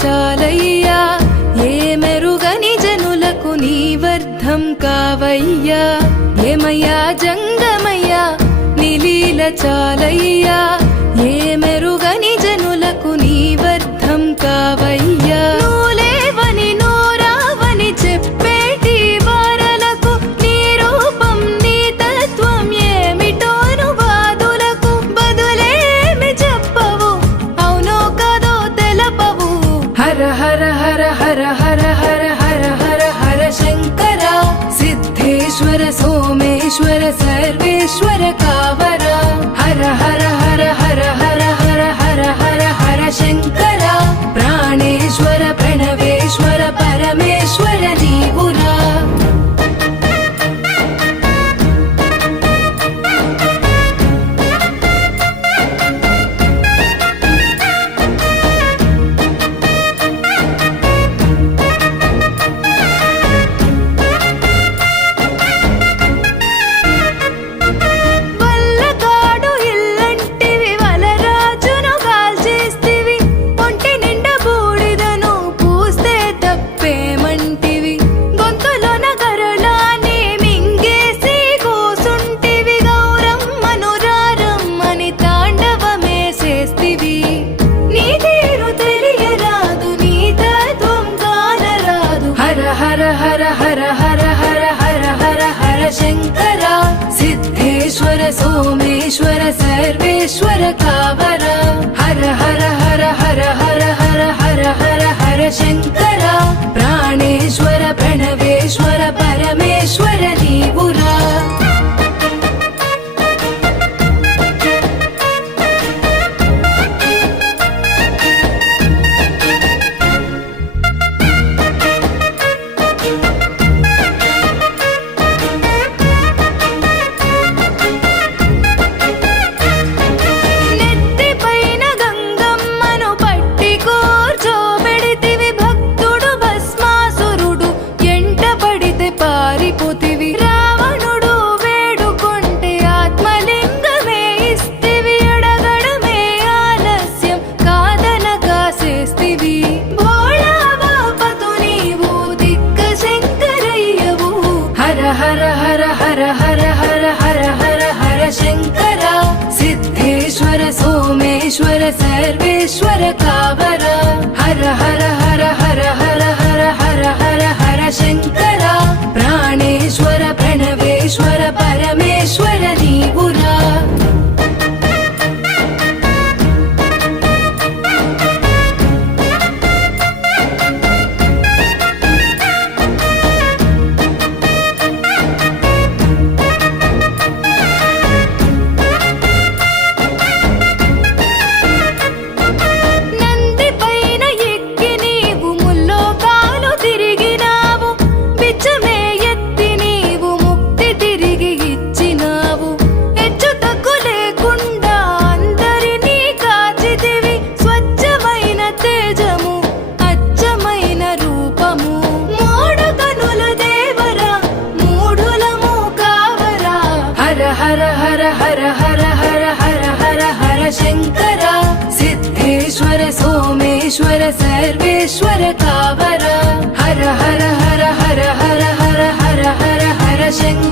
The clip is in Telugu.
చాలయ్యా ఏ మెరుగని జనులకు నీవర్ధం కావయ్యా ఏమయ్యా జంగమయ్యా నీలీల చాలయ్యా ఏ మెరుగని జనులకు నీవర్ధం కావయ్యా నువ్వులేవని నోరావని చెప్పేటి వారలకు నీ రూపం నీ తత్వం ఏమిటో అనువాదులకు బదులేమి చెప్పవు అవునో కాదో తెలపవు హర హర హర హర హర హర హర హర హర శంకర సిద్ధేశ్వర సోమేశ్వర సర్వేశ్వర కావర హర హర హర హర హర హర హర హర హర శంకర ప్రాణేశ్వర ప్రణవేశ్వర పరమేశ్వర నీవురా హర హర హర హర హర హర హర హర శంకర సిద్ధేశ్వర సోమేశ్వర సర్వేశ్వర కావర హర హర హర హర హర హర హర హర హర శంకర ప్రాణేశ్వర ప్రణవేశ్వర పరమేశ్వర నీవురా హర హర హర హర హర హర హర హర శంకర సిద్ధేశ్వర సోమేశ్వర సర్వేశ్వర కావర హర హర హర హర హర హర హర హర హర శంకర ప్రాణేశ్వర ప్రణవేశ్వర పరమేశ్వర నీవురా హర హర హర హర హర హర హర హర శంకర సిద్ధేశ్వర సోమేశ్వర సర్వేశ్వర కావర హర హర హర హర హర హర హర హర హర శంకర